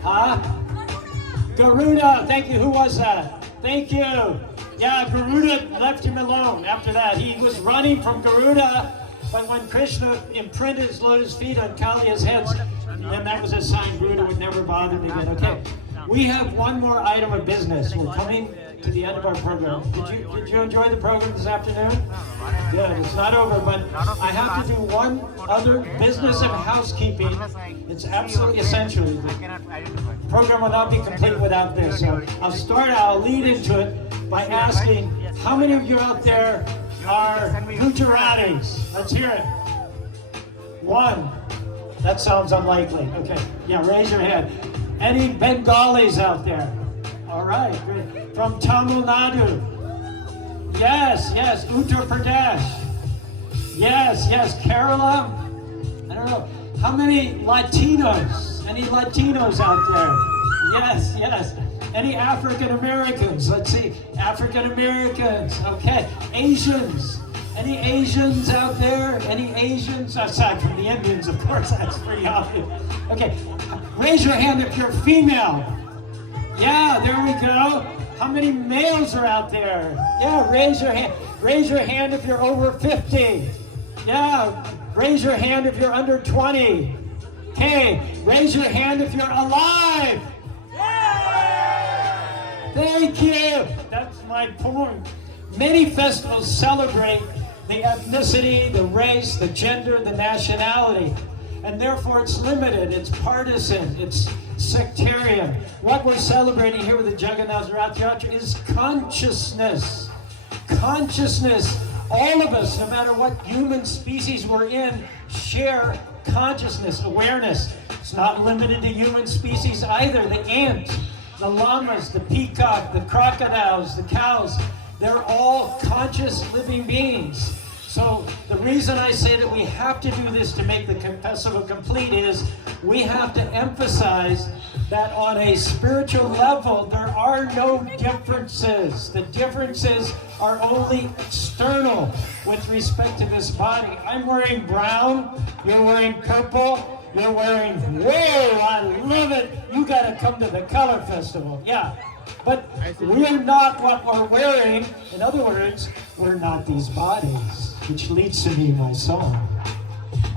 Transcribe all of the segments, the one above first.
Huh? Garuda, thank you. Who was that? Thank you. Yeah, Garuda left him alone after that. He was running from Garuda, but when Krishna imprinted his lotus feet on Kalia's heads, then that was a sign Garuda would never bother him again. Okay, we have one more item of business. We're coming to the end of our program. Did you enjoy the program this afternoon? Good. It's not over, but I have to do one other business of housekeeping. It's absolutely essential. The program will not be complete without this. So I'll lead into it by asking, how many of you out there are Gujaratis? Let's hear it. One. That sounds unlikely. Okay. Yeah, raise your hand. Any Bengalis out there? All right, great. From Tamil Nadu? Yes, yes. Uttar Pradesh? Yes, yes. Kerala? I don't know. How many Latinos? Any Latinos out there? Yes, yes. Any African Americans? Let's see. African Americans. Okay. Asians? Any Asians out there? Any Asians? Aside from the Indians, of course, that's pretty obvious. Okay. Raise your hand if you're female. Yeah, there we go. How many males are out there? Yeah, raise your hand. Raise your hand if you're over 50. Yeah, raise your hand if you're under 20. Okay, raise your hand if you're alive. Thank you. That's my point. Many festivals celebrate the ethnicity, the race, the gender, the nationality. And therefore it's limited, it's partisan, it's sectarian. What we're celebrating here with the Jagannath Rath Yatra is consciousness. Consciousness. All of us, no matter what human species we're in, share consciousness, awareness. It's not limited to human species either. The ant, the llamas, the peacock, the crocodiles, the cows, they're all conscious living beings. So the reason I say that we have to do this to make the festival complete is we have to emphasize that on a spiritual level, there are no differences. The differences are only external with respect to this body. I'm wearing brown, you're wearing purple, you're wearing, whoa, I love it. You gotta come to the color festival, yeah. But we're not what we're wearing. In other words, we're not these bodies, which leads to me, my song.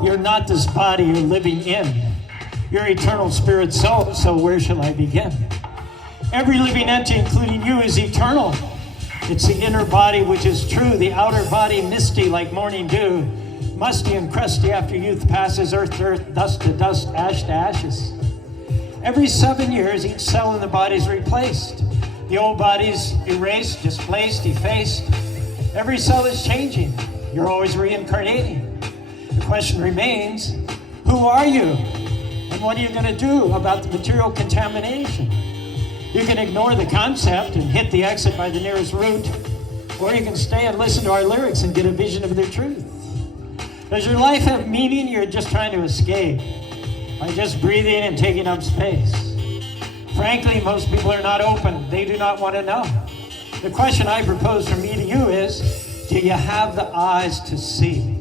You're not this body you're living in. You're eternal spirit soul, so where shall I begin? Every living entity, including you, is eternal. It's the inner body which is true, the outer body misty like morning dew, musty and crusty after youth passes, earth to earth, dust to dust, ash to ashes. Every 7 years, each cell in the body is replaced. The old body's erased, displaced, effaced. Every cell is changing. You're always reincarnating. The question remains, who are you? And what are you going to do about the material contamination? You can ignore the concept and hit the exit by the nearest route, or you can stay and listen to our lyrics and get a vision of their truth. Does your life have meaning, or you're just trying to escape by just breathing and taking up space? Frankly, most people are not open. They do not want to know. The question I propose from me to you is, do you have the eyes to see?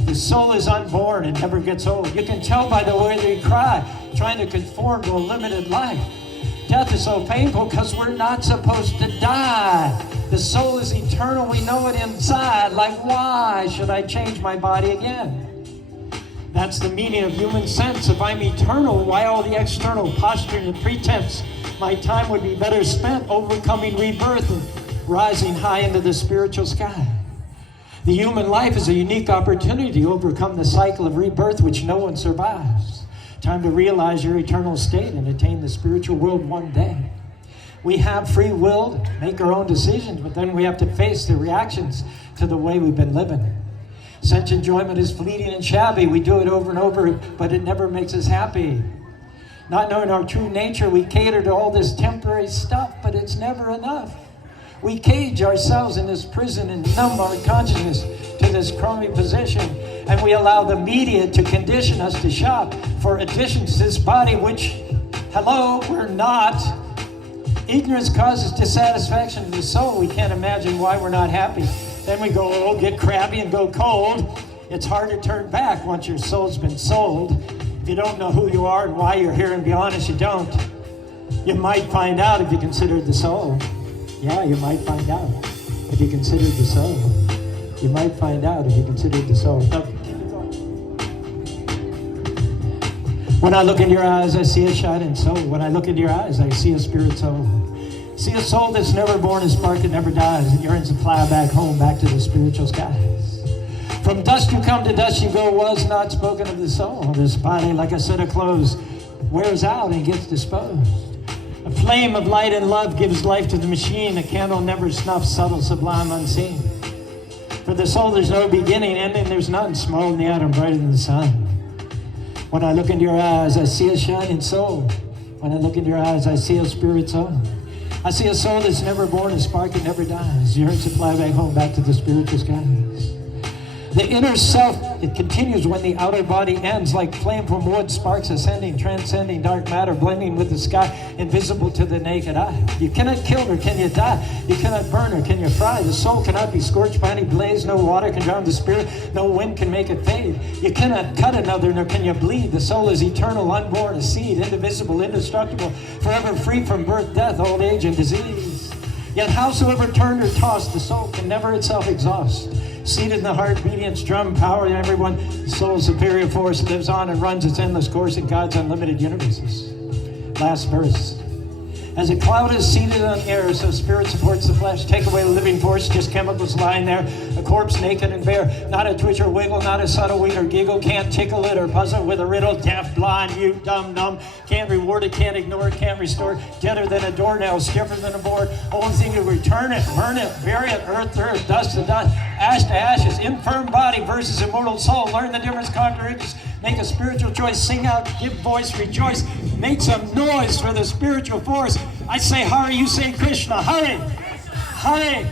The soul is unborn and never gets old. You can tell by the way they cry, trying to conform to a limited life. Death is so painful because we're not supposed to die. The soul is eternal. We know it inside. Like, why should I change my body again? That's the meaning of human sense. If I'm eternal, why all the external posturing and pretense? My time would be better spent overcoming rebirth and rising high into the spiritual sky. The human life is a unique opportunity to overcome the cycle of rebirth which no one survives. Time to realize your eternal state and attain the spiritual world one day. We have free will to make our own decisions, but then we have to face the reactions to the way we've been living. Sense enjoyment is fleeting and shabby. We do it over and over, but it never makes us happy. Not knowing our true nature, we cater to all this temporary stuff, but it's never enough. We cage ourselves in this prison and numb our consciousness to this crummy position, and we allow the media to condition us to shop for additions to this body, which, hello, we're not. Ignorance causes dissatisfaction to the soul. We can't imagine why we're not happy. Then we go old, get crabby, and go cold. It's hard to turn back once your soul's been sold. If you don't know who you are and why you're here, and be honest, you don't, you might find out if you considered the soul. Yeah, you might find out if you considered the soul. You might find out if you considered the soul. When I look into your eyes, I see a shining soul. When I look into your eyes, I see a spirit soul. See a soul that's never born, a spark that never dies, and yearns to fly back home, back to the spiritual skies. From dust you come, to dust you go, was not spoken of the soul. This body, like a set of clothes, wears out and gets disposed. A flame of light and love gives life to the machine. A candle never snuffs, subtle, sublime, unseen. For the soul there's no beginning, ending, there's none. Small in the atom, brighter than the sun. When I look into your eyes, I see a shining soul. When I look into your eyes, I see a spirit soul. I see a soul that's never born, a spark that never dies. Yearns to fly back home, back to the spiritual skies. The inner self, it continues when the outer body ends, like flame from wood, sparks ascending, transcending dark matter, blending with the sky, invisible to the naked eye. You cannot kill nor can you die. You cannot burn or can you fry. The soul cannot be scorched by any blaze. No water can drown the spirit. No wind can make it fade. You cannot cut another, nor can you bleed. The soul is eternal, unborn, a seed, indivisible, indestructible, forever free from birth, death, old age, and disease. Yet howsoever turned or tossed, the soul can never itself exhaust. Seated in the heart, beating its drum, power in everyone, the soul's superior force lives on and runs its endless course in God's unlimited universes. Last verse. As a cloud is seated on air, so spirit supports the flesh. Take away the living force, just chemicals lying there. A corpse naked and bare. Not a twitch or wiggle, not a subtle wink or giggle. Can't tickle it or puzzle with a riddle. Deaf, blind, mute, dumb, numb. Can't reward it, can't ignore it, can't restore it. Deader than a doornail, stiffer than a board. Only thing to return it, burn it, bury it, earth to earth, dust to dust, ash to ashes. Infirm body versus immortal soul. Learn the difference, conquer ignorance. Make a spiritual choice, sing out, give voice, rejoice. Make some noise for the spiritual force. I say Hari, you say Krishna. Hari, Hari.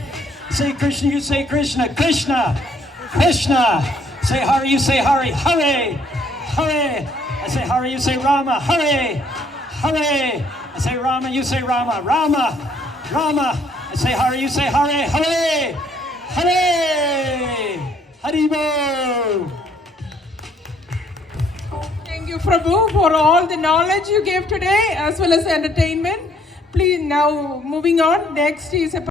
Say Krishna, you say Krishna. Krishna, Krishna. Say Hari, you say Hari. Hari, Hari. I say Hari, you say Rama. Hari, Hari. I say Rama, you say Rama. Rama, Rama. I say Hari, you say Hari. Hari, Hari. Haribo. Thank you, Prabhu, for all the knowledge you gave today as well as entertainment. Please, now moving on. Next is a